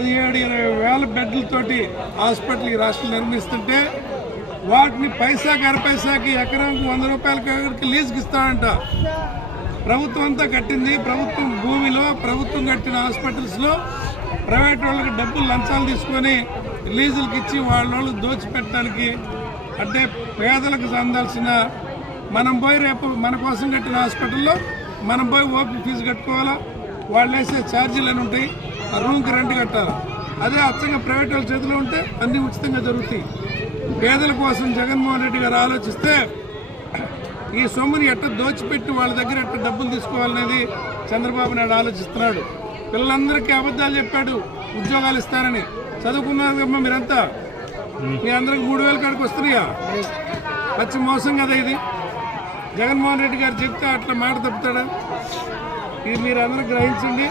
17-20 వేల బెడ్లతోటి హాస్పిటల్ ఈ రాష్ట్రం నిర్మిస్తుంటే వాటిని పైసాకి అరపైసాకి ఎకరానికి 100 రూపాయలకి లీజుకి ఇస్తాడంట. ప్రభుత్వం అంతా కట్టింది, ప్రభుత్వం భూమిలో ప్రభుత్వం కట్టిన హాస్పిటల్స్లో ప్రైవేట్ వాళ్ళకి డబ్బులు లంచాలు తీసుకొని లీజులకి ఇచ్చి వాళ్ళు దోచిపెట్టడానికి, అంటే పేదలకు అందాల్సిన మనం పోయి రేపు మన కోసం కట్టిన హాస్పిటల్లో మనం పోయి ఓపీ ఫీజు కట్టుకోవాలా, వాళ్ళు వేసే ఛార్జీలు అని ఉంటాయి, ఆ రూమ్కి రెంట్ కట్టాలి. అదే అచ్చంగా ప్రైవేట్ వాళ్ళ చేతిలో ఉంటే అన్నీ ఉచితంగా జరుగుతాయి. పేదల కోసం జగన్మోహన్ రెడ్డి గారు ఆలోచిస్తే ఈ సొమ్ముని ఎట్ట దోచిపెట్టి వాళ్ళ దగ్గర ఎట్ట డబ్బులు తీసుకోవాలనేది చంద్రబాబు నాయుడు ఆలోచిస్తున్నాడు. పిల్లలందరికీ అబద్ధాలు చెప్పాడు ఉద్యోగాలు ఇస్తానని. చదువుకున్నారమ్మా మీరంతా, మీ అందరికి 3,000 కాడికి వస్తున్నాయా? పచ్చి మోసం కదా ఇది. జగన్మోహన్ రెడ్డి గారు చెప్తే అట్లా మాట తప్పుతాడా? ఇది మీరు అందరూ గ్రహించండి.